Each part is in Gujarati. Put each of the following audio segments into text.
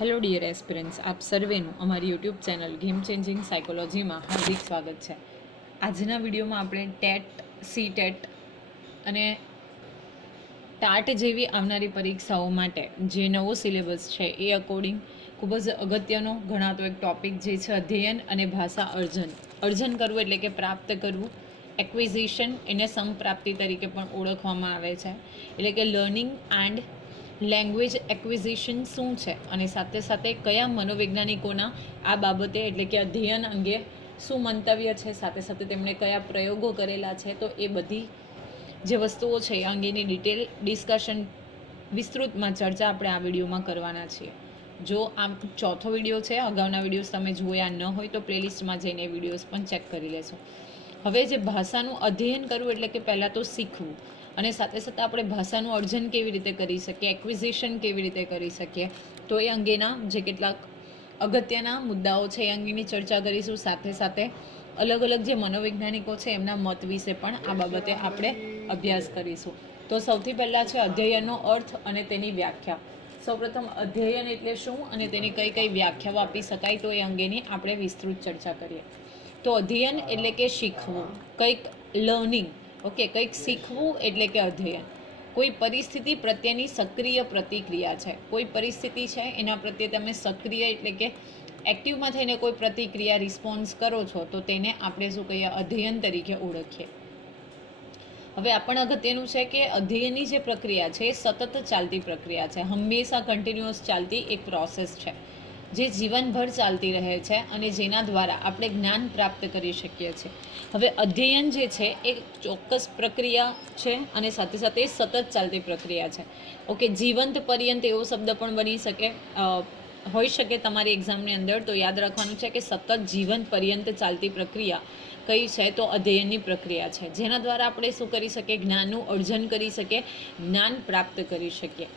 હેલો ડિયર એસ્પિરન્ટ્સ, આપ સર્વેનું અમારી યુટ્યુબ ચેનલ ગેમ ચેન્જિંગ સાયકોલોજીમાં હાર્દિક સ્વાગત છે. આજના વિડીયોમાં આપણે ટેટ, સી ટેટ અને ટાટ જેવી આવનારી પરીક્ષાઓ માટે જે નવો સિલેબસ છે એ અકોર્ડિંગ ખૂબ જ અગત્યનો ગણાતો એક ટૉપિક જે છે અધ્યયન અને ભાષા અર્જન. અર્જન કરવું એટલે કે પ્રાપ્ત કરવું. એક્વિઝિશન એને સમપ્રાપ્તિ તરીકે પણ ઓળખવામાં આવે છે. એટલે કે લર્નિંગ એન્ડ લેંગ્વેજ એક્વિઝિશન શું છે અને સાથે સાથે કયા મનોવૈજ્ઞાનિકોના આ બાબતે એટલે કે અધ્યયન અંગે શું મંતવ્ય છે, સાથે સાથે તેમણે કયા પ્રયોગો કરેલા છે, તો એ બધી જે વસ્તુઓ છે એ અંગેની ડિટેલ ડિસ્કશન વિસ્તૃતમાં ચર્ચા આપણે આ વિડીયોમાં કરવાના છીએ. જો આ ચોથો વિડીયો છે, અગાઉના વિડીયોઝ તમે જોયા ન હોય તો પ્લેલિસ્ટમાં જઈને એ વિડીયોઝ પણ ચેક કરી લેશો. હવે જે ભાષાનું અધ્યયન કરવું એટલે કે પહેલાં તો શીખવું અને સાથે સાથે આપણે ભાષાનું અર્જન કેવી રીતે કરી શકીએ, એક્વિઝિશન કેવી રીતે કરી શકીએ, તો એ અંગેના જે કેટલાક અગત્યના મુદ્દાઓ છે એ અંગેની ચર્ચા કરીશું. સાથે સાથે અલગ અલગ જે મનોવૈજ્ઞાનિકો છે એમના મત વિશે પણ આ બાબતે આપણે અભ્યાસ કરીશું. તો સૌથી પહેલાં છે અધ્યયનનો અર્થ અને તેની વ્યાખ્યા. સૌપ્રથમ અધ્યયન એટલે શું અને તેની કઈ કઈ વ્યાખ્યાઓ આપી શકાય, તો એ અંગેની આપણે વિસ્તૃત ચર્ચા કરીએ. તો અધ્યયન એટલે કે શીખવું, કંઈક લર્નિંગ. ઓકે, કંઈક શીખવું એટલે કે અધ્યયન. કોઈ પરિસ્થિતિ પ્રત્યેની સક્રિય પ્રતિક્રિયા છે. કોઈ પરિસ્થિતિ છે એના પ્રત્યે તમે સક્રિય એટલે કે એક્ટિવમાં થઈને કોઈ પ્રતિક્રિયા રિસ્પોન્સ કરો છો તો તેને આપણે શું કહીએ, અધ્યયન તરીકે ઓળખીએ. હવે આ પણ અગત્યનું છે કે અધ્યયનની જે પ્રક્રિયા છે એ સતત ચાલતી પ્રક્રિયા છે, હંમેશા કન્ટિન્યુઅસ ચાલતી એક પ્રોસેસ છે જે જીવનભર ચાલતી રહે છે અને જેના દ્વારા આપણે જ્ઞાન પ્રાપ્ત કરી શકીએ છીએ. હવે અધ્યયન જે છે એ ચોક્કસ પ્રક્રિયા છે અને સાથે સાથે સતત ચાલતી પ્રક્રિયા છે. ઓકે, જીવંત પર્યંત એવો શબ્દ પણ બની શકે, હોઈ શકે તમારી એક્ઝામની અંદર, તો યાદ રાખવાનું છે કે સતત જીવન પર્યંત ચાલતી પ્રક્રિયા કઈ છે, તો અધ્યયનની પ્રક્રિયા છે, જેના દ્વારા આપણે શું કરી શકીએ, જ્ઞાનનું અર્જન કરી શકીએ, જ્ઞાન પ્રાપ્ત કરી શકીએ.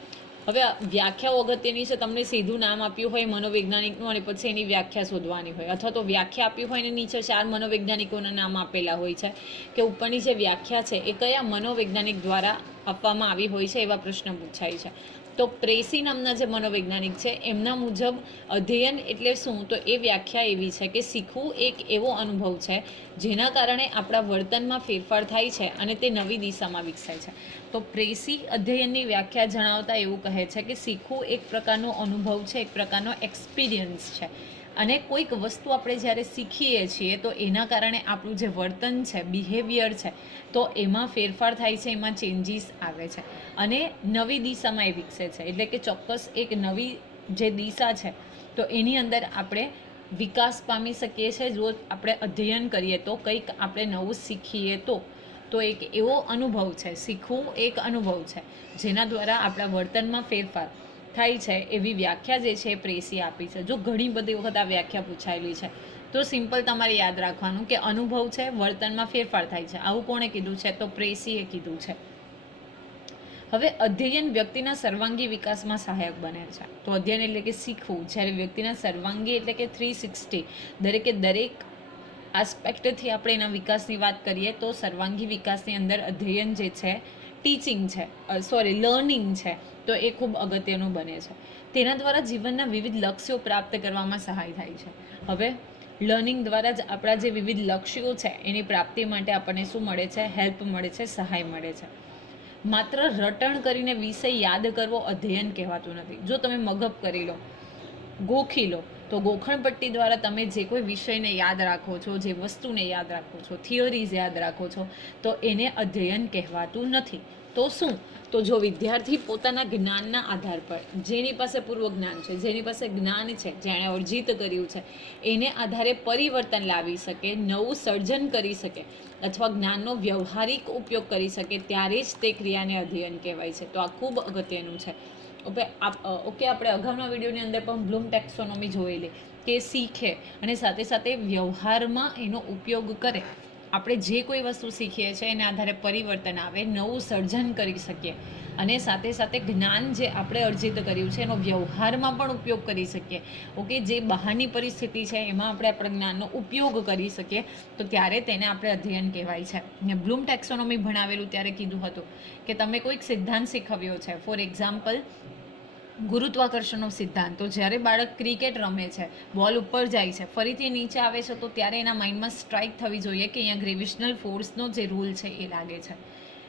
હવે વ્યાખ્યાઓ અગત્યની છે. તમને સીધું નામ આપ્યું હોય મનોવૈજ્ઞાનિકનું અને પછી એની વ્યાખ્યા શોધવાની હોય, અથવા તો વ્યાખ્યા આપી હોય અને નીચે 4 મનોવૈજ્ઞાનિકોના નામ આપેલા હોય છે કે ઉપરની જે વ્યાખ્યા છે એ કયા મનોવૈજ્ઞાનિક દ્વારા આપવામાં આવી હોય છે, એવા પ્રશ્ન પૂછાય છે. તો પ્રેસી નામના જે મનોવૈજ્ઞાનિક છે એમના મુજબ અધ્યયન એટલે શું, તો એ વ્યાખ્યા એવી છે કે શીખવું એક એવો અનુભવ છે જેના કારણે આપણા વર્તનમાં ફેરફાર થાય છે અને તે નવી દિશામાં વિકસાય છે. તો પ્રેસી અધ્યયનની વ્યાખ્યા જણાવતા એવું કહે છે કે શીખવું એક પ્રકારનો અનુભવ છે, એક પ્રકારનો એક્સપિરિયન્સ છે અને કોઈક વસ્તુ આપણે જ્યારે શીખીએ છીએ તો એના કારણે આપણું જે વર્તન છે, બિહેવિયર છે, તો એમાં ફેરફાર થાય છે, એમાં ચેન્જીસ આવે છે અને નવી દિશામાં એ વિકસે છે. એટલે કે ચોક્કસ એક નવી જે દિશા છે તો એની અંદર આપણે વિકાસ પામી શકીએ છીએ જો આપણે અધ્યયન કરીએ, તો કંઈક આપણે નવું શીખીએ તો એક એવો અનુભવ છે, શીખવું એક અનુભવ છે જેના દ્વારા આપણા વર્તનમાં ફેરફાર થાય છે. એવી વ્યાખ્યા જે છે એ પ્રેસી આપી છે. જો ઘણી બધી વખત આ વ્યાખ્યા પૂછાયેલી છે તો સિમ્પલ તમારે યાદ રાખવાનું કે અનુભવ છે, વર્તનમાં ફેરફાર થાય છે. આવું કોણે કીધું છે, તો પ્રેસીએ કીધું છે. હવે અધ્યયન વ્યક્તિના સર્વાંગી વિકાસમાં સહાયક બને છે. તો અધ્યયન એટલે કે શીખવું જ્યારે વ્યક્તિના સર્વાંગી એટલે કે 360 દરેક આસ્પેક્ટથી આપણે એના વિકાસની વાત કરીએ તો સર્વાંગી વિકાસની અંદર અધ્યયન જે છે, ટીચિંગ છે, લર્નિંગ છે, તો એ ખૂબ અગત્યનું બને છે. તેના દ્વારા જીવનના વિવિધ લક્ષ્યો પ્રાપ્ત કરવામાં સહાય થાય છે. હવે લર્નિંગ દ્વારા જ આપણા જે વિવિધ લક્ષ્યો છે એની પ્રાપ્તિ માટે આપણને શું મળે છે, હેલ્પ મળે છે, સહાય મળે છે. માત્ર રટણ કરીને વિષય યાદ કરવો અધ્યયન કહેવાતું નથી. જો તમે મગઅપ કરી લો, ગોખી લો, તો ગોખણપટ્ટી દ્વારા તમે જે કોઈ વિષયને યાદ રાખો છો, જે વસ્તુને યાદ રાખો છો, થિયરીઝ યાદ રાખો છો, તો એને અધ્યયન કહેવાતું નથી. તો શું, તો જો વિદ્યાર્થી પોતાના જ્ઞાનના આધાર પર, જેની પાસે પૂર્વ જ્ઞાન છે, જેની પાસે જ્ઞાન છે, જેણે અર્જિત કર્યું છે, એને આધારે પરિવર્તન લાવી શકે, નવું સર્જન કરી શકે અથવા જ્ઞાનનો વ્યવહારિક ઉપયોગ કરી શકે, ત્યારે જ તે ક્રિયાને અધ્યયન કહેવાય છે. તો આ ખૂબ અગત્યનું છે. ઓકે, આપણે અગાઉના વિડીયોની અંદર પણ બ્લૂમ ટેક્સોનોમી જોયેલી કે શીખે અને સાથે સાથે વ્યવહારમાં એનો ઉપયોગ કરે. આપણે જે કોઈ વસ્તુ શીખીએ છીએ એના આધારે પરિવર્તન આવે, નવું સર્જન કરી શકીએ અને સાથે સાથે જ્ઞાન જે આપણે અર્જિત કર્યું છે એનો વ્યવહારમાં પણ ઉપયોગ કરી શકીએ. ઓકે, જે બહારની પરિસ્થિતિ છે એમાં આપણે આપણા જ્ઞાનનો ઉપયોગ કરી શકીએ, તો ત્યારે તેને આપણે અધ્યયન કહેવાય છે. ને બ્લૂમ ટેક્સોનોમી ભણાવેલું ત્યારે કીધું હતું કે તમે કોઈક સિદ્ધાંત શીખવ્યો છે, ફોર એક્ઝામ્પલ ગુરુત્વાકર્ષણનો સિદ્ધાંત. તો જ્યારે બાળક ક્રિકેટ રમે છે, બોલ ઉપર જાય છે, ફરીથી નીચે આવે છે, તો ત્યારે એના માઇન્ડમાં સ્ટ્રાઇક થવી જોઈએ કે અહીંયા ગ્રેવિશનલ ફોર્સનો જે રૂલ છે એ લાગે છે,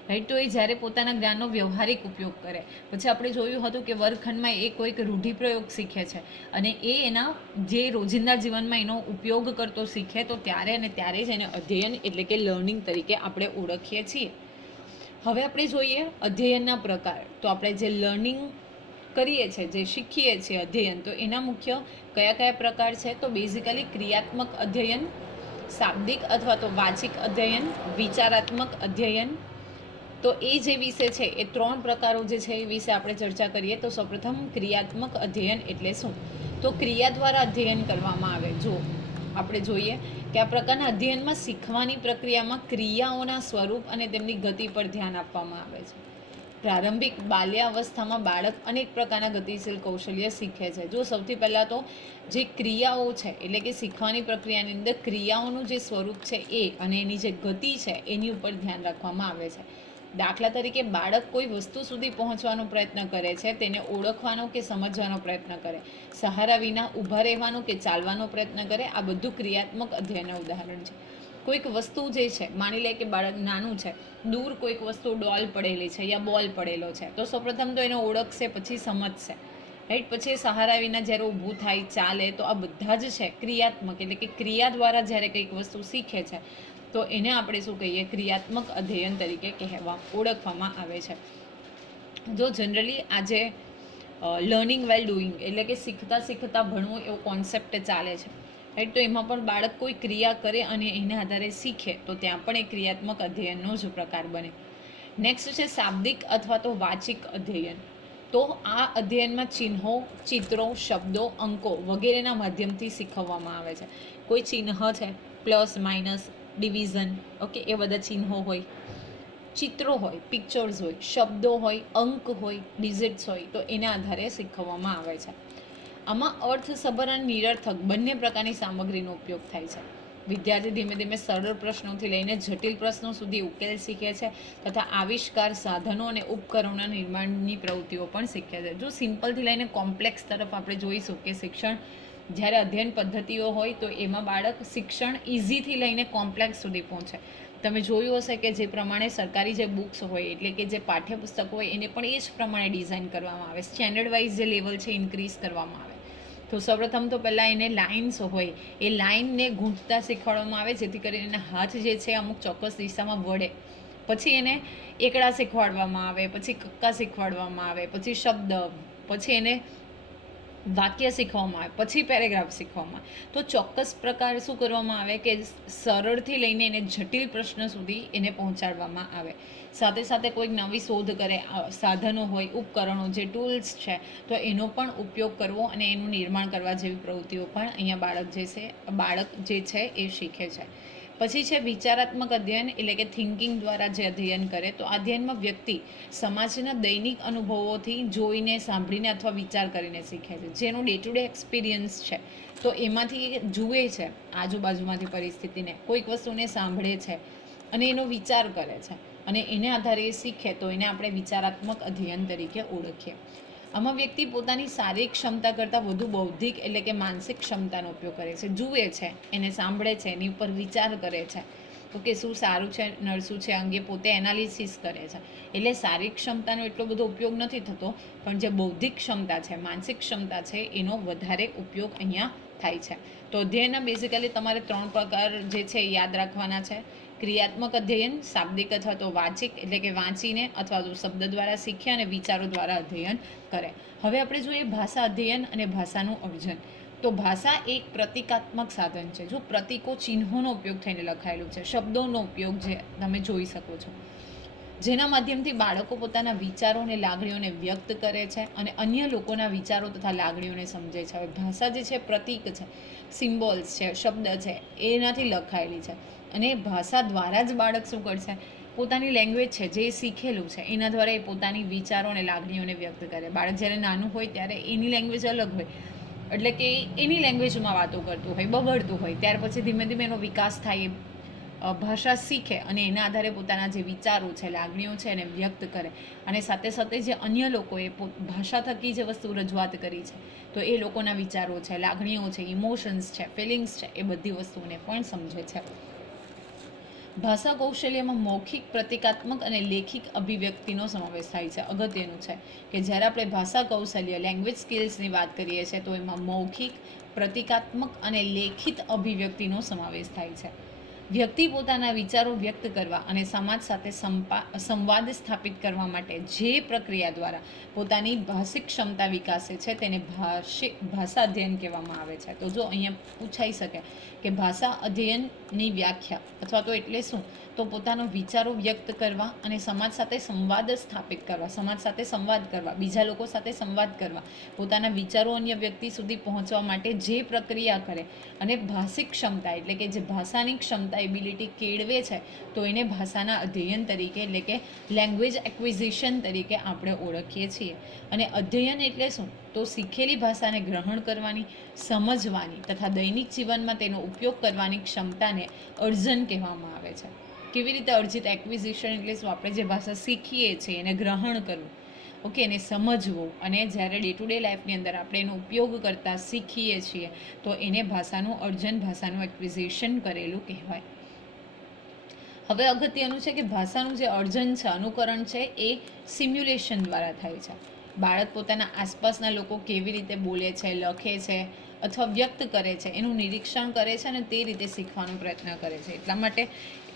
રાઈટ. તો એ જ્યારે પોતાના જ્ઞાનનો વ્યવહારિક ઉપયોગ કરે. પછી આપણે જોયું હતું કે વર્ગખંડમાં એ કોઈક રૂઢિપ્રયોગ શીખે છે અને એ એના જે રોજિંદા જીવનમાં એનો ઉપયોગ કરતો શીખે, તો ત્યારે અને ત્યારે જ એને અધ્યયન એટલે કે લર્નિંગ તરીકે આપણે ઓળખીએ છીએ. હવે આપણે જોઈએ અધ્યયનના પ્રકાર. તો આપણે જે લર્નિંગ કરીએ છીએ, જે શીખીએ છીએ અધ્યયન, તો એના મુખ્ય કયા કયા પ્રકાર છે? તો બેઝિકલી ક્રિયાત્મક અધ્યયન, શાબ્દિક અથવા તો વાચિક અધ્યયન, વિચારાત્મક અધ્યયન. તો એ જે વિષય છે એ 3 પ્રકારો જે છે એ વિશે આપણે ચર્ચા કરીએ. તો સૌપ્રથમ ક્રિયાત્મક અધ્યયન એટલે શું? તો ક્રિયા દ્વારા અધ્યયન કરવામાં આવે. જો આપણે જોઈએ કે આ પ્રકારના અધ્યયનમાં શીખવાની પ્રક્રિયામાં ક્રિયાઓના સ્વરૂપ અને તેમની ગતિ પર ધ્યાન આપવામાં આવે છે. પ્રારંભિક બાલ્યાવસ્થામાં બાળક અનેક પ્રકારના ગતિશીલ કૌશલ્ય શીખે છે. જો સૌથી પહેલાં તો જે ક્રિયાઓ છે એટલે કે શીખવાની પ્રક્રિયાની અંદર ક્રિયાઓનું જે સ્વરૂપ છે એ અને એની જે ગતિ છે એની ઉપર ધ્યાન રાખવામાં આવે છે. દાખલા તરીકે બાળક કોઈ વસ્તુ સુધી પહોંચવાનો પ્રયત્ન કરે છે, તેને ઓળખવાનો કે સમજવાનો પ્રયત્ન કરે, સહારા વિના ઊભા રહેવાનો કે ચાલવાનો પ્રયત્ન કરે. આ બધું ક્રિયાત્મક અધ્યયનના ઉદાહરણ છે. કોઈક વસ્તુ જે છે, માની લે કે બાળક નાનું છે, દૂર કોઈક વસ્તુ ડોલ પડેલી છે યા બોલ પડેલો છે, તો સૌપ્રથમ તો એને ઓળખશે, પછી સમજશે, રાઈટ. પછી સહારા વિના જ્યારે ઊભું થાય, ચાલે, તો આ બધા જ છે ક્રિયાત્મક, એટલે કે ક્રિયા દ્વારા જ્યારે કંઈક વસ્તુ શીખે છે તો એને આપણે શું કહીએ? ક્રિયાત્મક અધ્યયન તરીકે ઓળખવામાં આવે છે. જો જનરલી આજે લર્નિંગ વેલ ડુઈંગ એટલે કે શીખતા શીખતા ભણવું એવો કોન્સેપ્ટ ચાલે છે, રાઈટ. તો એમાં પણ બાળક કોઈ ક્રિયા કરે અને એના આધારે શીખે, તો ત્યાં પણ એ ક્રિયાત્મક અધ્યયનનો જ પ્રકાર બને. નેક્સ્ટ છે શાબ્દિક અથવા તો વાચિક અધ્યયન. તો આ અધ્યયનમાં ચિહ્નો, ચિત્રો, શબ્દો, અંકો વગેરેના માધ્યમથી શીખવવામાં આવે છે. કોઈ ચિહ્ન છે, પ્લસ, માઇનસ, ડિવિઝન, ઓકે, એ બધા ચિહ્નો હોય, ચિત્રો હોય, પિક્ચર્સ હોય, શબ્દો હોય, અંક હોય, ડિઝિટ્સ હોય, તો એના આધારે શીખવવામાં આવે છે. આમાં અર્થસભર અને નિરર્થક બંને પ્રકારની સામગ્રીનો ઉપયોગ થાય છે. વિદ્યાર્થી ધીમે ધીમે સરળ પ્રશ્નોથી લઈને જટિલ પ્રશ્નો સુધી ઉકેલ શીખે છે તથા આવિષ્કાર, સાધનો અને ઉપકરણોના નિર્માણની પ્રવૃત્તિઓ પણ શીખે છે. જો સિમ્પલથી લઈને કોમ્પ્લેક્સ તરફ આપણે જોઈશું કે શિક્ષણ જ્યારે અધ્યયન પદ્ધતિઓ હોય તો એમાં બાળક શિક્ષણ ઇઝીથી લઈને કોમ્પ્લેક્સ સુધી પહોંચે. તમે જોયું હશે કે જે પ્રમાણે સરકારી જે બુક્સ હોય એટલે કે જે પાઠ્યપુસ્તક હોય એને પણ એ જ પ્રમાણે ડિઝાઇન કરવામાં આવે, સ્ટેન્ડર્ડ વાઇઝ જે લેવલ છે ઇન્ક્રીઝ કરવામાં આવે. તો સૌપ્રથમ તો પહેલાં એને લાઇન્સ હોય એ લાઇનને ગૂંથતા શીખવાડવામાં આવે જેથી કરીને એના હાથ જે છે અમુક ચોક્કસ દિશામાં વળે. પછી એને એકડા શીખવાડવામાં આવે, પછી કક્કા શીખવાડવામાં આવે, પછી શબ્દ, પછી એને વાક્ય શીખવામાં આવે, પછી પેરેગ્રાફ શીખવામાં આવે. તો ચોક્કસ પ્રકાર શું કરવામાં આવે કે સરળથી લઈને એને જટિલ પ્રશ્ન સુધી એને પહોંચાડવામાં આવે. સાથે સાથે કોઈક નવી શોધ કરે, સાધનો હોય, ઉપકરણો જે ટૂલ્સ છે, તો એનો પણ ઉપયોગ કરવો અને એનું નિર્માણ કરવા જેવી પ્રવૃત્તિઓ પણ અહીંયા બાળક જે છે એ શીખે છે. પછી છે વિચારાત્મક અધ્યયન એટલે કે થિંકિંગ દ્વારા જે અધ્યયન કરે. તો અધ્યયનમાં વ્યક્તિ સમાજના દૈનિક અનુભવોથી જોઈને, સાંભળીને અથવા વિચાર કરીને શીખે છે. જેનો ડે ટુ ડે એક્સપિરિયન્સ છે તો એમાંથી જુએ છે આજુબાજુમાંથી પરિસ્થિતિને, કોઈક વસ્તુને સાંભળે છે અને એનો વિચાર કરે છે અને એને આધારે એ શીખે, તો એને આપણે વિચારાત્મક અધ્યયન તરીકે ઓળખીએ. આમાં વ્યક્તિ પોતાની શારીરિક ક્ષમતા કરતાં વધુ બૌદ્ધિક એટલે કે માનસિક ક્ષમતાનો ઉપયોગ કરે છે. જુએ છે, એને સાંભળે છે, એની ઉપર વિચાર કરે છે, તો કે શું સારું છે, નરસું છે, અંગે પોતે એનાલિસિસ કરે છે. એટલે શારીરિક ક્ષમતાનો એટલો બધો ઉપયોગ નથી થતો, પણ જે બૌદ્ધિક ક્ષમતા છે, માનસિક ક્ષમતા છે, એનો વધારે ઉપયોગ અહીંયા થાય છે. તો અધ્યયનના બેઝિકલી તમારે 3 પ્રકાર જે છે યાદ રાખવાના છે. ક્રિયાત્મક અધ્યયન, શાબ્દિક અથવા તો વાચિક એટલે કે વાંચીને અથવા તો શબ્દ દ્વારા શીખે અને વિચારો દ્વારા અધ્યયન કરે. હવે આપણે જોઈએ ભાષા અધ્યયન અને ભાષાનું અર્જન. તો ભાષા એક પ્રતિકાત્મક સાધન છે. જો પ્રતિકો, ચિહ્નોનો ઉપયોગ થઈને લખાયેલું છે, શબ્દોનો ઉપયોગ જે તમે જોઈ શકો છો, જેના માધ્યમથી બાળકો પોતાના વિચારો અને લાગણીઓને વ્યક્ત કરે છે અને અન્ય લોકોના વિચારો તથા લાગણીઓને સમજે છે. હવે ભાષા જે છે પ્રતીક છે, સિમ્બોલ્સ છે, શબ્દ છે, એનાથી લખાયેલી છે અને ભાષા દ્વારા જ બાળક શું કરશે? પોતાની લેંગ્વેજ છે જે શીખેલું છે એના દ્વારા એ પોતાની વિચારો અને લાગણીઓને વ્યક્ત કરે. બાળક જ્યારે નાનું હોય ત્યારે એની લેંગ્વેજ અલગ હોય, એટલે કે એની લેંગ્વેજમાં વાતો કરતું હોય, બબડતું હોય. ત્યાર પછી ધીમે ધીમે એનો વિકાસ થાય, ભાષા શીખે અને એના આધારે પોતાના જે વિચારો છે, લાગણીઓ છે એને વ્યક્ત કરે, અને સાથે સાથે જે અન્ય લોકોએ ભાષા થકી જે વસ્તુ રજૂઆત કરી છે તો એ લોકોના વિચારો છે, લાગણીઓ છે, ઇમોશન્સ છે, ફિલિંગ્સ છે, એ બધી વસ્તુઓને પણ સમજે છે. ભાષા કૌશલ્યમાં મૌખિક, પ્રતિકાત્મક અને લેખિક અભિવ્યક્તિનો સમાવેશ થાય છે. અગત્યનું છે કે જ્યારે આપણે ભાષા કૌશલ્ય, લેંગ્વેજ સ્કિલ્સની વાત કરીએ છીએ તો એમાં મૌખિક, પ્રતિકાત્મક અને લેખિત અભિવ્યક્તિનો સમાવેશ થાય છે. વ્યક્તિ પોતાના વિચારો વ્યક્ત કરવા અને સમાજ સાથે સંવાદ સ્થાપિત કરવા માટે જે પ્રક્રિયા દ્વારા પોતાની ભાષિક ક્ષમતા વિકાસે છે તેને ભાષા અધ્યયન કહેવામાં આવે છે. તો જો અહીંયા પૂછાઈ શકે કે ભાષા અધ્યયનની વ્યાખ્યા અથવા તો એટલે શું, તો પોતાનો વિચારો વ્યક્ત કરવા અને સમાજ સાથે સંવાદ સ્થાપિત કરવા, સમાજ સાથે સંવાદ કરવા, બીજા લોકો સાથે સંવાદ કરવા, પોતાના વિચારો અન્ય વ્યક્તિ સુધી પહોંચવા માટે જે પ્રક્રિયા કરે અને ભાષિક ક્ષમતા એટલે કે જે ભાષાની ક્ષમતા, એબિલિટી કેળવે છે તો એને ભાષાના અધ્યયન તરીકે એટલે કે લેંગ્વેજ એક્વિઝિશન તરીકે આપણે ઓળખીએ છીએ. અને અધ્યયન એટલે શું, તો શીખેલી ભાષાને ગ્રહણ કરવાની, સમજવાની તથા દૈનિક જીવનમાં તેનો ઉપયોગ કરવાની ક્ષમતાને અર્જન કહેવામાં આવે છે. કેવી રીતે અર્જિત? એક્વિઝિશન એટલે શું, આપણે જે ભાષા શીખીએ છીએ એને ગ્રહણ કરવું, ઓકે, એને સમજવું, અને જ્યારે ડે ટુ ડે લાઈફની અંદર આપણે એનો ઉપયોગ કરતા શીખીએ છીએ તો એને ભાષાનું અર્જન, ભાષાનું એક્વિઝિશન કરેલું કહેવાય. હવે અગત્યનું છે કે ભાષાનું જે અર્જન છે, અનુકરણ છે, એ સિમ્યુલેશન દ્વારા થાય છે. બાળક પોતાના આસપાસના લોકો કેવી રીતે બોલે છે, લખે છે અથવા વ્યક્ત કરે છે એનું નિરીક્ષણ કરે છે અને તે રીતે શીખવાનો પ્રયત્ન કરે છે. એટલા માટે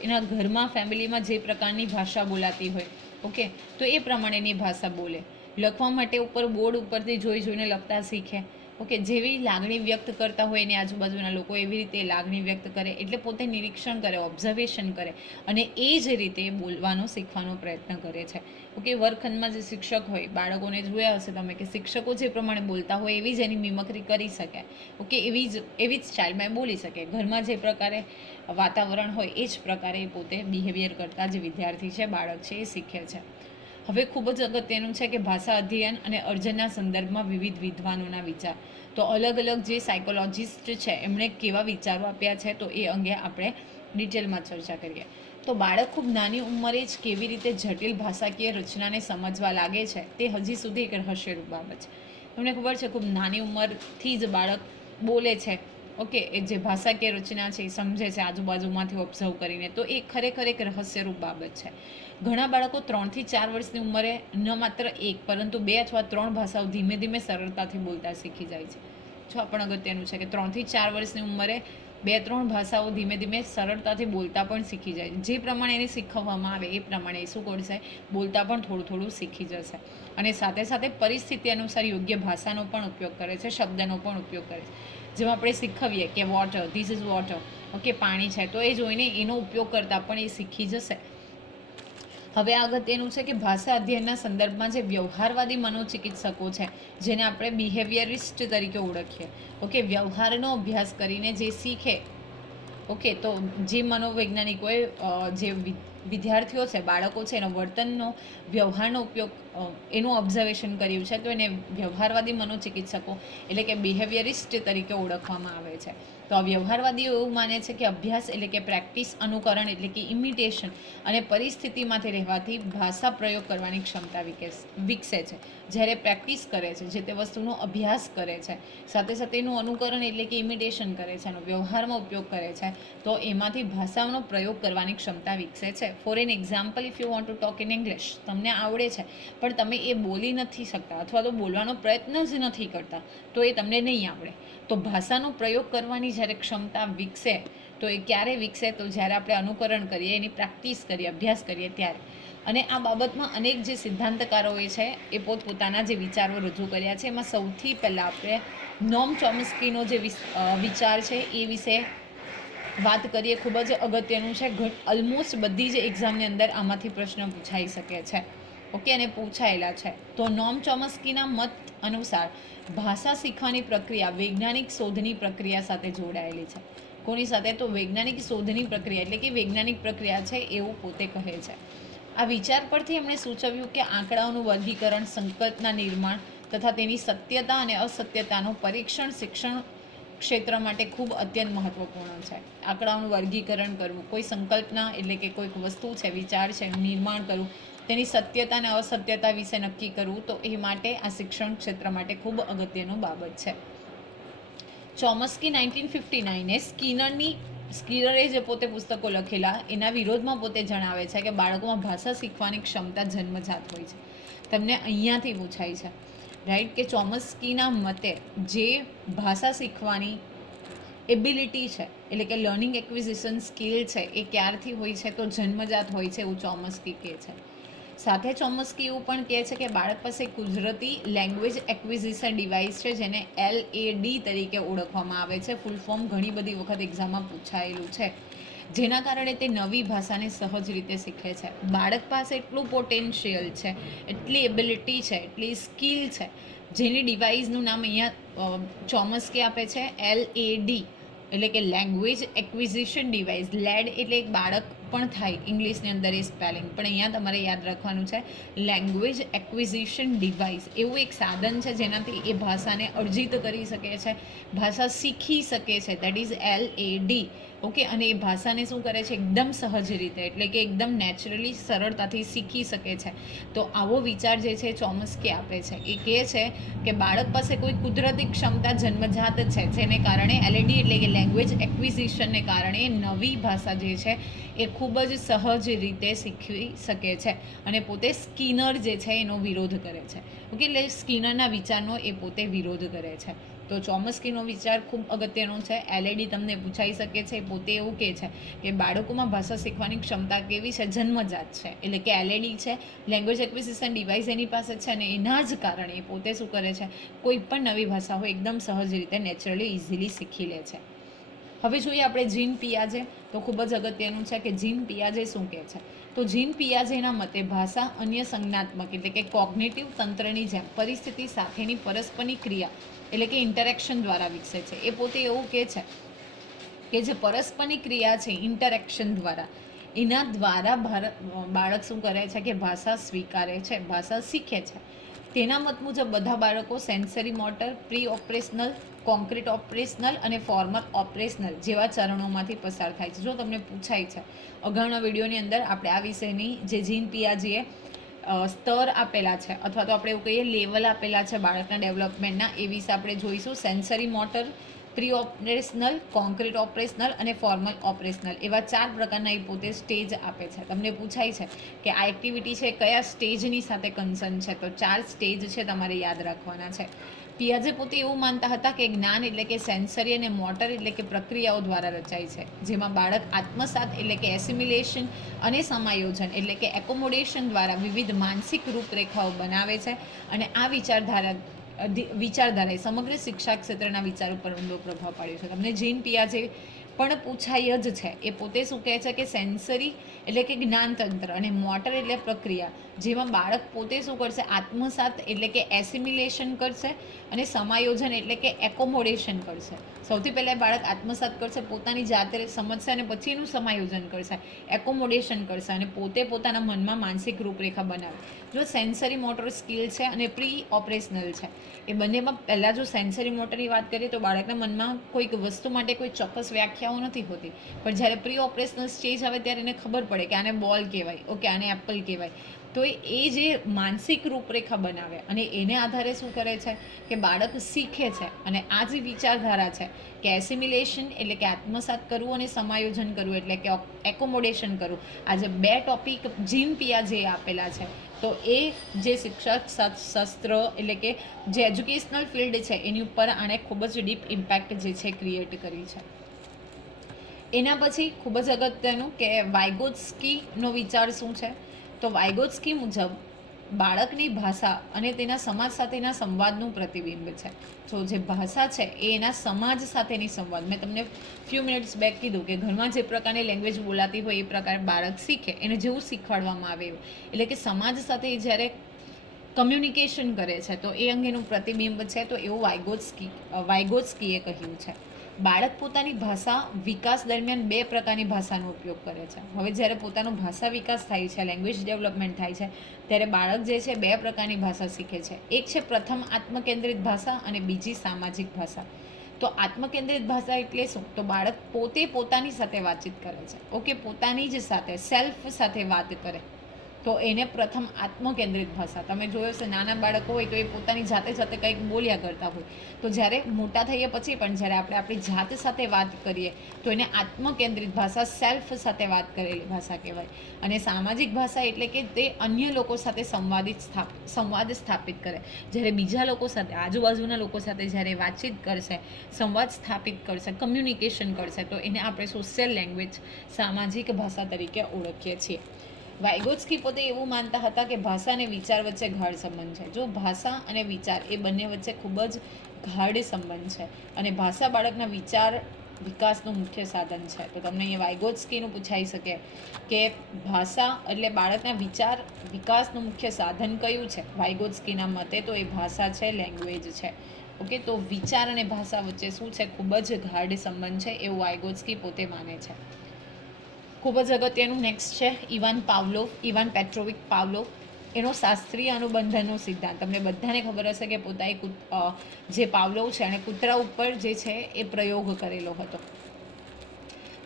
એના ઘરમાં, ફેમિલીમાં જે પ્રકારની ભાષા બોલાતી હોય, ઓકે, તો એ પ્રમાણેની ભાષા બોલે. લખવા માટે ઉપર બોર્ડ ઉપરથી જોઈને લખતા શીખે, ઓકે, જેવી લાગણી વ્યક્ત કરતા હોય એની આજુબાજુના લોકો એવી રીતે લાગણી વ્યક્ત કરે, એટલે પોતે નિરીક્ષણ કરે, ઓબ્ઝર્વેશન કરે અને એ જ રીતે બોલવાનો, શીખવાનો પ્રયત્ન કરે છે. ઓકે, વર્ગખંડમાં જે શિક્ષક હોય, બાળકોને જોયા હશે તમે કે શિક્ષકો જે પ્રમાણે બોલતા હોય એવી જ એની મિમક્રી કરી શકે, ઓકે, એવી જ સ્ટાઇલમાં એ બોલી શકે. ઘરમાં જે પ્રકારે વાતાવરણ હોય એ જ પ્રકારે એ પોતે બિહેવિયર કરતા જે વિદ્યાર્થી છે, બાળક છે, એ શીખે છે. હવે ખૂબ જ અગત્યનું છે કે ભાષા અધ્યયન અને અર્જનના સંદર્ભમાં વિવિધ વિદ્વાનોના વિચાર. તો અલગ અલગ જે સાયકોલોજિસ્ટ છે એમણે કેવા વિચારો આપ્યા છે તો એ અંગે આપણે ડિટેલમાં ચર્ચા કરીએ. તો બાળક ખૂબ નાની ઉંમરે જ કેવી રીતે જટિલ ભાષાકીય રચનાને સમજવા લાગે છે તે હજી સુધી એક રહસ્યરૂપ બાબત છે. તમને ખબર છે, ખૂબ નાની ઉંમરથી જ બાળક બોલે છે, ઓકે, એ જે ભાષાકીય રચના છે એ સમજે છે આજુબાજુમાંથી ઓબ્ઝર્વ કરીને, તો એ ખરેખર એક રહસ્યરૂપ બાબત છે. ઘણા બાળકો 3 થી 4 વર્ષની ઉંમરે ન માત્ર 1 પરંતુ 2 અથવા 3 ભાષાઓ ધીમે ધીમે સરળતાથી બોલતા શીખી જાય છે. જો પણ અગત્યનું છે કે 3 થી 4 વર્ષની ઉંમરે 2-3 ભાષાઓ ધીમે ધીમે સરળતાથી બોલતા પણ શીખી જાય. જે પ્રમાણે એને શીખવવામાં આવે એ પ્રમાણે એ શું કરશે, બોલતા પણ થોડું થોડું શીખી જશે. અને સાથે સાથે પરિસ્થિતિ અનુસાર યોગ્ય ભાષાનો પણ ઉપયોગ કરે છે, શબ્દનો પણ ઉપયોગ કરે છે. જેમાં આપણે શીખવીએ કે water, this is water, okay, પાણી છે, તો એ જોઈને એનો ઉપયોગ કરતાં પણ એ શીખી જશે. હવે અગત્યનું છે કે ભાષા અધ્યયનના સંદર્ભમાં જે વ્યવહારવાદી મનોચિકિત્સકો છે જેને આપણે બિહેવિયરિસ્ટ તરીકે ઓળખીએ, ઓકે, વ્યવહારનો અભ્યાસ કરીને જે શીખે, ઓકે, તો જે મનોવૈજ્ઞાનિકોએ જે વિદ્યાર્થીઓ છે, બાળકો છે, એનો વર્તનનો, વ્યવહારનો ઉપયોગ, એનું ઓબ્ઝર્વેશન કર્યું છે તો એને વ્યવહારવાદી મનોચિકિત્સકો એટલે કે બિહેવિયરિસ્ટ તરીકે ઓળખવામાં આવે છે. તો આ વ્યવહારવાદીઓ એવું માને છે કે અભ્યાસ એટલે કે પ્રેક્ટિસ, અનુકરણ એટલે કે ઇમિટેશન અને પરિસ્થિતિમાંથી રહેવાથી ભાષા પ્રયોગ કરવાની ક્ષમતા વિકસે છે. જ્યારે પ્રેક્ટિસ કરે છે, જે તે વસ્તુનો અભ્યાસ કરે છે, સાથે સાથે એનું અનુકરણ એટલે કે ઇમિટેશન કરે છે, એનો વ્યવહારમાં ઉપયોગ કરે છે, તો એમાંથી ભાષાનો પ્રયોગ કરવાની ક્ષમતા વિકસે છે. For an example, if you want to talk in English, તમને આવડે છે પણ તમે એ બોલી નથી શકતા અથવા તો બોલવાનો પ્રયત્ન જ નથી કરતા, તો એ તમને નહીં આવડે. તો ભાષાનો પ્રયોગ કરવાની જ્યારે ક્ષમતા વિકસે તો એ ક્યારે વિકસે, તો જ્યારે આપણે અનુકરણ કરીએ, એની પ્રેક્ટિસ કરીએ, અભ્યાસ કરીએ ત્યારે. અને આ બાબતમાં અનેક જે સિદ્ધાંતકારોએ છે એ પોતપોતાના જે વિચારો રજૂ કર્યા છે. એમાં સૌથી પહેલાં આપણે નોમ ચોમ્સ્કીનો જે વિચાર છે એ વિશે વાત કરીએ. ખૂબ જ અગત્યનું છે, ઓલમોસ્ટ બધી જ એક્ઝામની અંદર આમાંથી પ્રશ્ન પૂછાઈ શકે છે, ઓકે, અને પૂછાયેલા છે. તો નોમ ચોમ્સ્કીના મત અનુસાર ભાષા શીખવાની પ્રક્રિયા વૈજ્ઞાનિક શોધની પ્રક્રિયા સાથે જોડાયેલી છે. કોની સાથે? તો વૈજ્ઞાનિક શોધની પ્રક્રિયા એટલે કે વૈજ્ઞાનિક પ્રક્રિયા છે એવું પોતે કહે છે. આ વિચાર પરથી એમણે સૂચવ્યું કે આંકડાઓનું વર્ગીકરણ, સંકલ્પના નિર્માણ તથા તેની સત્યતા અને અસત્યતાનું પરીક્ષણ શિક્ષણ ક્ષેત્ર માટે ખૂબ અત્યંત મહત્વપૂર્ણ છે. આંકડાઓનું વર્ગીકરણ કરવું, કોઈ સંકલ્પના એટલે કે કોઈક વસ્તુ છે, વિચાર છે, નિર્માણ કરવું, તેની સત્યતા અને અસત્યતા વિશે નક્કી કરવું, તો એ માટે આ શિક્ષણ ક્ષેત્ર માટે ખૂબ અગત્યનું બાબત છે. ચોમ્સ્કી 1959 સ્કિનરે જે પોતે પુસ્તકો લખેલા એના વિરોધમાં પોતે જણાવે છે કે બાળકોમાં ભાષા શીખવાની ક્ષમતા જન્મજાત હોય છે. તમને અહીંયાથી પૂછાય છે, રાઈટ, કે ચોમ્સ્કીના મતે જે ભાષા શીખવાની એબિલિટી છે એટલે કે લર્નિંગ એક્વિઝિશન સ્કિલ છે એ ક્યારથી હોય છે, તો જન્મજાત હોય છે એવું ચોમ્સ્કી કહે છે. સાથે ચોમ્સ્કી એવું પણ કહે છે કે બાળક પાસે કુદરતી લેંગ્વેજ એક્વિઝિશન ડિવાઇસ છે જેને LAD તરીકે ઓળખવામાં આવે છે. ફૂલ ફોર્મ ઘણી બધી વખત એક્ઝામમાં પૂછાયેલું છે, જેના કારણે તે નવી ભાષાને સહજ રીતે શીખે છે. બાળક પાસે એટલું પોટેન્શિયલ છે, એટલી એબિલિટી છે, એટલી સ્કિલ છે, જેની ડિવાઇસનું નામ અહીંયા ચોમ્સ્કી આપે છે LAD એટલે કે લેંગ્વેજ એક્વિઝિશન ડિવાઇસ. લેડ એટલે એક બાળક પણ થાય ઇંગ્લિશની અંદર એ સ્પેલિંગ, પણ અહીંયા તમારે યાદ રાખવાનું છે લેંગ્વેજ એક્વિઝિશન ડિવાઇસ. એવું એક સાધન છે જેનાથી એ ભાષાને અર્જિત કરી શકે છે, ભાષા શીખી શકે છે, દેટ ઇઝ LAD. ઓકે, અને એ ભાષાને શું કરે છે, એકદમ સહજ રીતે એટલે કે એકદમ નેચરલી સરળતાથી શીખી શકે છે. તો આવો વિચાર જે છે ચોમ્સ્કી આપે છે. એ કહે છે કે બાળક પાસે કોઈ કુદરતી ક્ષમતા જન્મજાત છે જેને કારણે LAD એટલે કે લેંગ્વેજ એક્વિઝિશનને કારણે નવી ભાષા જે છે એ ખૂબ જ સહજ રીતે શીખવી શકે છે. અને પોતે સ્કિનર જે છે એનો વિરોધ કરે છે. ઓકે, એટલે સ્કિનરના વિચારનો એ પોતે વિરોધ કરે છે. તો ચોમ્સ્કીનો વિચાર ખૂબ અગત્યનો છે. LAD તમને પૂછાઈ શકે છે. પોતે એવું કહે છે કે બાળકોમાં ભાષા શીખવાની ક્ષમતા કેવી છે, જન્મજાત છે, એટલે કે LAD છે, લેંગ્વેજ એક્વિઝિશન ડિવાઇસ એની પાસે છે, અને એના જ કારણે એ પોતે શું કરે છે, કોઈ પણ નવી ભાષા હોય એકદમ સહજ રીતે નેચરલી ઇઝીલી શીખી લે છે. હવે જોઈએ આપણે જીન પિયાજે. તો ખૂબ જ અગત્યનું છે કે જીન પિયાજે શું કહે છે. તો જીન પિયાજેના મતે ભાષા અન્ય સંજ્ઞાત્મક એટલે કે કોગ્નિટિવ તંત્રની જેમ પરિસ્થિતિ સાથેની પરસ્પરની ક્રિયા એટલે કે ઇન્ટરેક્શન દ્વારા વિકસે છે. એ પોતે એવું કહે છે કે જે પરસ્પરની ક્રિયા છે ઇન્ટરેક્શન દ્વારા, એના દ્વારા બાળક શું કરે છે કે ભાષા સ્વીકારે છે, ભાષા શીખે છે. તેના મત મુજબ બધા બાળકો sensory motor, pre operational, concrete operational અને ફોર્મલ ઓપરેશનલ જેવા ચરણોમાંથી પસાર થાય છે. જો તમને પૂછાય છે અગાઉના વિડીયોની અંદર આપણે આ વિષયની જે જીન પિયાજેએ સ્તર આપેલા છે અથવા તો આપણે એવું કહીએ લેવલ આપેલા છે બાળકના ડેવલપમેન્ટના, એ વિશે આપણે જોઈશું. Sensory motor, pre operational, concrete operational અને ફોર્મલ ઓપરેશનલ એવા 4 પ્રકારના એ પોતે સ્ટેજ આપે છે. તમને પૂછાય છે કે આ એક્ટિવિટી છે કયા સ્ટેજની સાથે કન્સર્ન છે, તો 4 સ્ટેજ છે તમારે યાદ રાખવાના છે. પિયાજે પોતે એવું માનતા હતા કે જ્ઞાન એટલે કે સેન્સરી અને મોટર એટલે કે પ્રક્રિયાઓ દ્વારા રચાય છે, જેમાં બાળક આત્મસાત એટલે કે એસિમિલેશન અને સમાયોજન એટલે કે એકોમોડેશન દ્વારા વિવિધ માનસિક રૂપરેખાઓ બનાવે છે. અને આ વિચારધારાએ સમગ્ર શિક્ષા ક્ષેત્રના વિચાર ઉપર ઊંડો પ્રભાવ પાડ્યો છે. તમને જીન પિયાજે પણ પૂછાય જ છે. એ પોતે શું કહે છે કે સેન્સરી એટલે કે જ્ઞાનતંત્ર અને મોટર એટલે પ્રક્રિયા, જેમાં બાળક પોતે શું કરશે, આત્મસાત એટલે કે એસિમિલેશન કરશે અને સમાયોજન એટલે કે એકોમોડેશન કરશે. સૌથી પહેલાં બાળક આત્મસાત કરશે, પોતાની જાતે સમજશે અને પછી એનું સમાયોજન કરશે, એકોમોડેશન કરશે અને પોતે પોતાના મનમાં માનસિક રૂપરેખા બનાવે. જો સેન્સરી મોટર સ્કિલ છે અને પ્રી ઓપરેશનલ છે, એ બંનેમાં પહેલાં જો સેન્સરી મોટરની વાત કરીએ તો બાળકના મનમાં કોઈક વસ્તુ માટે કોઈ ચોક્કસ વ્યાખ્યાઓ નથી હોતી, પણ જ્યારે પ્રી ઓપરેશનલ સ્ટેજ આવે ત્યારે એને ખબર પડે કે આને બોલ કહેવાય, ઓકે આને એપલ કહેવાય. તો એ જે માનસિક રૂપરેખા બનાવે અને એને આધારે શું કરે છે કે બાળક શીખે છે. અને આ જે વિચારધારા છે કે એસિમિલેશન એટલે કે આત્મસાત કરવું અને સમાયોજન કરવું એટલે કે એકોમોડેશન કરવું, આ જે 2 ટોપિક જીન પિયાજે આપેલા છે, તો એ જે શિક્ષક શાસ્ત્ર એટલે કે જે એજ્યુકેશનલ ફિલ્ડ છે એની ઉપર આણે ખૂબ જ ડીપ ઇમ્પેક્ટ જે છે ક્રિએટ કરી છે. એના પછી ખૂબ જ અગત્યનું કે વાઇગોત્સ્કીનો વિચાર શું છે. તો વાઇગોત્સ્કી મુજબ બાળકની ભાષા અને તેના સમાજ સાથેના સંવાદનું પ્રતિબિંબ છે. તો જે ભાષા છે એ એના સમાજ સાથેની સંવાદ, મેં તમને ફ્યુ મિનિટ્સ બેક કીધું કે ઘરમાં જે પ્રકારની લેંગ્વેજ બોલાતી હોય એ પ્રકારે બાળક શીખે, એને જેવું શીખવાડવામાં આવે એવું, એટલે કે સમાજ સાથે જ્યારે કમ્યુનિકેશન કરે છે તો એ અંગેનું પ્રતિબિંબ છે. તો એવું વાઇગોત્સ્કીએ કહ્યું છે. બાળક પોતાની ભાષા વિકાસ દરમિયાન 2 પ્રકારની ભાષાનો ઉપયોગ કરે છે. હવે જ્યારે પોતાનો ભાષા વિકાસ થાય છે, લેંગ્વેજ ડેવલપમેન્ટ થાય છે, ત્યારે બાળક જે છે 2 પ્રકારની ભાષા શીખે છે. એક છે પ્રથમ આત્મકેન્દ્રિત ભાષા અને બીજી સામાજિક ભાષા. તો આત્મકેન્દ્રિત ભાષા એટલે શું? તો બાળક પોતે પોતાની સાથે વાતચીત કરે છે, ઓકે, પોતાની જ સાથે સેલ્ફ સાથે વાત કરે, તો એને પ્રથમ આત્મકેન્દ્રિત ભાષા. તમે જોયો છે નાના બાળકો હોય તો એ પોતાની જાતે સાથે કંઈક બોલ્યા કરતા હોય, તો જ્યારે મોટા થઈએ પછી પણ જ્યારે આપણે આપણી જાત સાથે વાત કરીએ તો એને આત્મકેન્દ્રિત ભાષા, સેલ્ફ સાથે વાત કરેલી ભાષા કહેવાય. અને સામાજિક ભાષા એટલે કે તે અન્ય લોકો સાથે સંવાદ સ્થાપિત કરે. જ્યારે બીજા લોકો સાથે, આજુબાજુના લોકો સાથે જ્યારે વાતચીત કરશે, સંવાદ સ્થાપિત કરશે, કમ્યુનિકેશન કરશે, તો એને આપણે સોશિયલ લેંગ્વેજ, સામાજિક ભાષા તરીકે ઓળખીએ છીએ. વાઇગોત્સ્કી પોતે એવું માનતા હતા કે ભાષા અને વિચાર વચ્ચે ગાઢ સંબંધ છે. જો ભાષા અને વિચાર એ બંને વચ્ચે ખૂબ જ ગાઢ સંબંધ છે અને ભાષા બાળકના વિચાર વિકાસનું મુખ્ય સાધન છે. તો તમને અહીંયા વાઇગોત્સ્કીનું પૂછાઈ શકે કે ભાષા એટલે બાળકના વિચાર વિકાસનું મુખ્ય સાધન કયું છે? વાઇગોત્સ્કીના મતે તો એ ભાષા છે, લેંગ્વેજ છે. ઓકે, તો વિચાર અને ભાષા વચ્ચે શું છે? ખૂબ જ ગાઢ સંબંધ છે એવું વાઇગોત્સ્કી પોતે માને છે. ખૂબ જ અગત્યનું નેક્સ્ટ છે ઇવાન પેટ્રોવિચ પાવલોવ. એનો શાસ્ત્રીય અનુબંધનનો સિદ્ધાંત. તમને બધાને ખબર હશે કે પોતાએ જે પાવલોવ છે એણે કૂતરા ઉપર જે છે એ પ્રયોગ કરેલો હતો.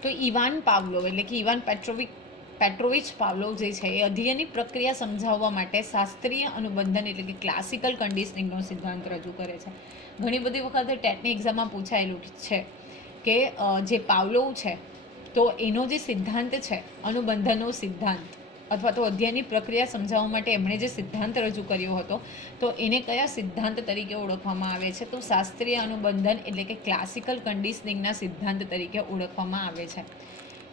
તો ઇવાન પાવલોવ એટલે કે ઇવાન પેટ્રોવિચ પાવલોવ જે છે એ અધ્યયનની પ્રક્રિયા સમજાવવા માટે શાસ્ત્રીય અનુબંધન એટલે કે ક્લાસિકલ કન્ડિશનિંગનો સિદ્ધાંત રજૂ કરે છે. ઘણી બધી વખત ટેટની એક્ઝામમાં પૂછાયેલું છે કે જે પાવલોવ છે તો એનો જે સિદ્ધાંત છે, અનુબંધનનો સિદ્ધાંત, અથવા તો અધ્યયનની પ્રક્રિયા સમજાવવા માટે એમણે જે સિદ્ધાંત રજૂ કર્યો હતો તો એને કયા સિદ્ધાંત તરીકે ઓળખવામાં આવે છે? તો શાસ્ત્રીય અનુબંધન એટલે કે ક્લાસિકલ કન્ડિશનિંગના સિદ્ધાંત તરીકે ઓળખવામાં આવે છે.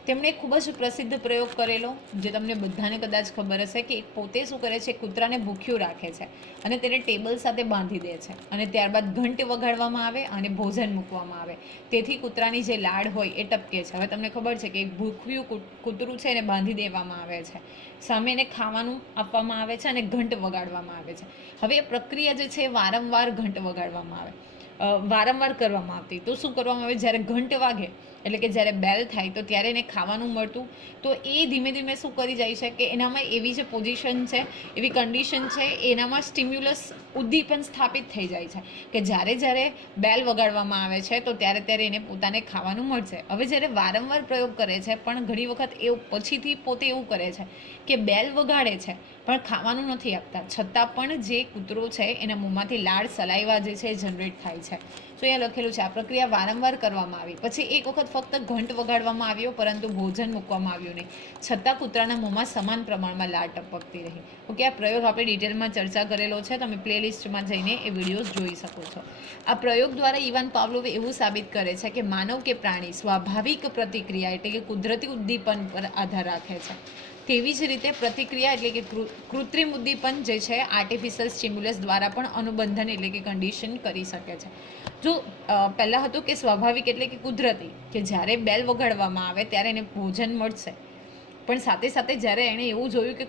તેમણે ખૂબ જ પ્રસિદ્ધ પ્રયોગ કરેલો, જે તમને બધાને કદાચ ખબર હશે, કે પોતે શું કરે છે? કૂતરાને ભૂખ્યું રાખે છે અને તેને ટેબલ સાથે બાંધી દે છે અને ત્યારબાદ ઘંટ વગાડવામાં આવે અને ભોજન મૂકવામાં આવે, તેથી કૂતરાની જે લાડ હોય એ ટપકે છે. હવે તમને ખબર છે કે એક ભૂખ્યું કૂતરું છે એને બાંધી દેવામાં આવે છે, સામે એને ખાવાનું આપવામાં આવે છે અને ઘંટ વગાડવામાં આવે છે. હવે એ પ્રક્રિયા જે છે વારંવાર ઘંટ વગાડવામાં આવે, વારંવાર કરવામાં આવતી. તો શું કરવામાં આવે? જ્યારે ઘંટ વાગે એટલે કે જ્યારે બેલ થાય તો ત્યારે એને ખાવાનું મળતું. તો એ ધીમે ધીમે શું કરી જાય છે કે એનામાં એવી જે પોઝિશન છે, એવી કન્ડિશન છે, એનામાં સ્ટિમ્યુલસ, ઉદ્દીપન સ્થાપિત થઈ જાય છે કે જ્યારે બેલ વગાડવામાં આવે છે તો ત્યારે એને પોતાને ખાવાનું મળશે. હવે જ્યારે વારંવાર પ્રયોગ કરે છે પણ ઘણી વખત એ પછીથી પોતે એવું કરે છે કે બેલ વગાડે છે પણ ખાવાનું નથી આપતા, છતાં પણ જે કૂતરો છે એના મોંમાંથી લાળ, સલાઈવા જે છે એ જનરેટ થાય છે. તો અહીંયા લખેલું છે આ પ્રક્રિયા વારંવાર કરવામાં આવી. પછી એક વખત ફક્ત ઘંટ વગાડવામાં આવ્યો પરંતુ ભોજન મૂકવામાં આવ્યું નહીં, છતાં કૂતરાના મોંમાં સમાન પ્રમાણમાં લાળ ટપકતી રહી. ઓકે, આ પ્રયોગ આપણે ડિટેલમાં ચર્ચા કરેલો છે, તમે પ્લેલિસ્ટમાં જઈને એ વિડીયોઝ જોઈ શકો છો. આ પ્રયોગ દ્વારા ઇવાન પાવલોવે એવું સાબિત કરે છે કે માનવ કે પ્રાણી સ્વાભાવિક પ્રતિક્રિયા એટલે કે કુદરતી ઉદ્દીપન પર આધાર રાખે છે. તેવી જ રીતે પ્રતિક્રિયા એટલે કે કૃત્રિમ ઉદ્દીપન જે છે આર્ટિફિશિયલ સ્ટિમ્યુલસ દ્વારા પણ અનુબંધન એટલે કે કન્ડિશન કરી શકે છે. જો પહેલાં હતું કે સ્વાભાવિક એટલે કે કુદરતી, કે જ્યારે બેલ વગાડવામાં આવે ત્યારે એને ભોજન મળશે, પણ સાથે સાથે જ્યારે એણે એવું જોયું કે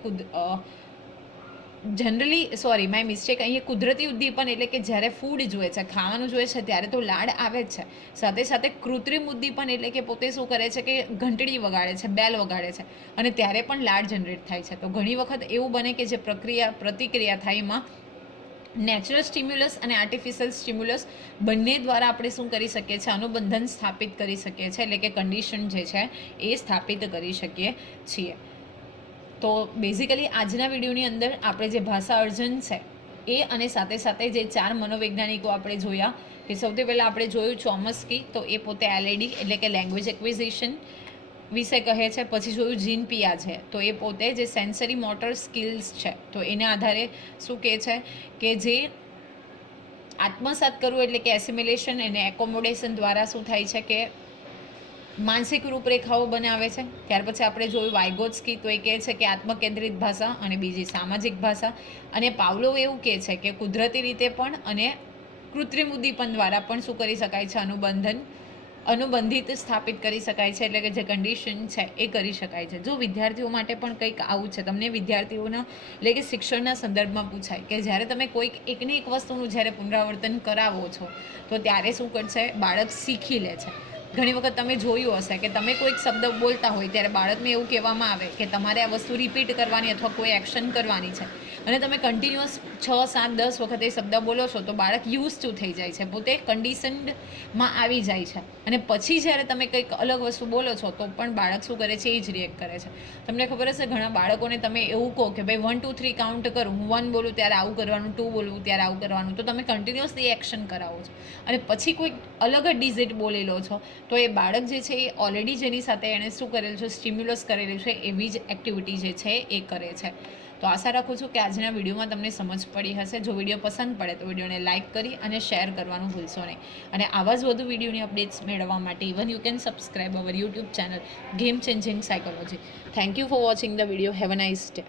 માય મિસ્ટેક, અહીંયા કુદરતી ઉદ્દીપન એટલે કે જ્યારે ફૂડ જોઈએ છે, ખાવાનું જોઈએ છે, ત્યારે તો લાડ આવે જ છે. સાથે સાથે કૃત્રિમ ઉદ્દીપન એટલે કે પોતે શું કરે છે કે ઘંટડી વગાડે છે, બેલ વગાડે છે અને ત્યારે પણ લાડ જનરેટ થાય છે. તો ઘણી વખત એવું બને કે જે પ્રતિક્રિયા થાય એમાં નેચરલ સ્ટિમ્યુલસ અને આર્ટિફિશિયલ સ્ટિમ્યુલસ બંને દ્વારા આપણે શું કરી શકીએ છીએ? અનુબંધન સ્થાપિત કરી શકીએ છીએ, એટલે કે કન્ડિશન જે છે એ સ્થાપિત કરી શકીએ છીએ. તો બેઝિકલી આજના વિડીયોની અંદર આપણે જે ભાષા અર્જન છે એ અને સાથે સાથે જે 4 મનોવૈજ્ઞાનિકો આપણે જોયા, કે સૌથી પહેલાં આપણે જોયું ચોમ્સ્કી, તો એ પોતે LAD એટલે કે લેંગ્વેજ એક્વિઝિશન વિશે કહે છે. પછી જોયું જીન પિયાજે, તો એ પોતે જે સેન્સરી મોટર સ્કિલ્સ છે તો એના આધારે શું કહે છે કે જે આત્મસાત કરવું એટલે કે એસિમિલેશન અને એકોમોડેશન દ્વારા શું થાય છે કે માનસિક રૂપરેખાઓ બનાવે છે. ત્યાર પછી આપણે જોયું વાઇગોત્સ્કી, તો એ કહે છે કે આત્મકેન્દ્રિત ભાષા અને બીજી સામાજિક ભાષા. અને પાવલોવ એવું કહે છે કે કુદરતી રીતે પણ અને કૃત્રિમ ઉદ્દીપન દ્વારા પણ શું કરી શકાય છે? અનુબંધિત સ્થાપિત કરી શકાય છે, એટલે કે જે કન્ડિશન છે એ કરી શકાય છે. જો વિદ્યાર્થીઓ માટે પણ કંઈક આવું છે, તમને વિદ્યાર્થીઓના એટલે કે શિક્ષણના સંદર્ભમાં પૂછાય કે જ્યારે તમે કોઈક એકને એક વસ્તુનું જ્યારે પુનરાવર્તન કરાવો છો તો ત્યારે શું કરશે? બાળક શીખી લે છે. ઘણી વખત તમે જોયું હશે કે તમે કોઈક શબ્દ બોલતા હોય ત્યારે બાળકને એવું કહેવામાં આવે કે તમારે આ વસ્તુ રિપીટ કરવાની અથવા કોઈ એક્શન કરવાની છે, અને તમે કન્ટિન્યુઅસ 6, 7, 10 વખત એ શબ્દ બોલો છો તો બાળક યુઝ ટુ થઈ જાય છે, પોતે કન્ડિશન્ડમાં આવી જાય છે. અને પછી જ્યારે તમે કંઈક અલગ વસ્તુ બોલો છો તો પણ બાળક શું કરે છે, એ જ રિએક્ટ કરે છે. તમને ખબર હશે ઘણા બાળકોને તમે એવું કહો કે ભાઈ 1, 2, 3 કાઉન્ટ કરું, હું 1 બોલું ત્યારે આવું કરવાનું, 2 બોલું ત્યારે આવું કરવાનું, તો તમે કન્ટિન્યુઅસલી એક્શન કરાવો છો અને પછી કોઈ અલગ જ ડિઝિટ બોલી લો છો તો એ બાળક જે છે એ ઓલરેડી જેની સાથે એણે શું કરેલું છે, સ્ટિમ્યુલસ કરેલું છે, એવી જ એક્ટિવિટી જે છે એ કરે છે. તો આશા રાખું છું કે આજના વિડીયોમાં તમને સમજ પડી હશે. જો વિડીયો પસંદ પડે તો વિડીયોને લાઇક કરી અને શેર કરવાનું ભૂલશો નહીં. અને આવા જ વધુ વિડીયોની અપડેટ્સ મેળવવા માટે even you can subscribe our YouTube channel game changing psychology. Thank you for watching the video. Have a nice day.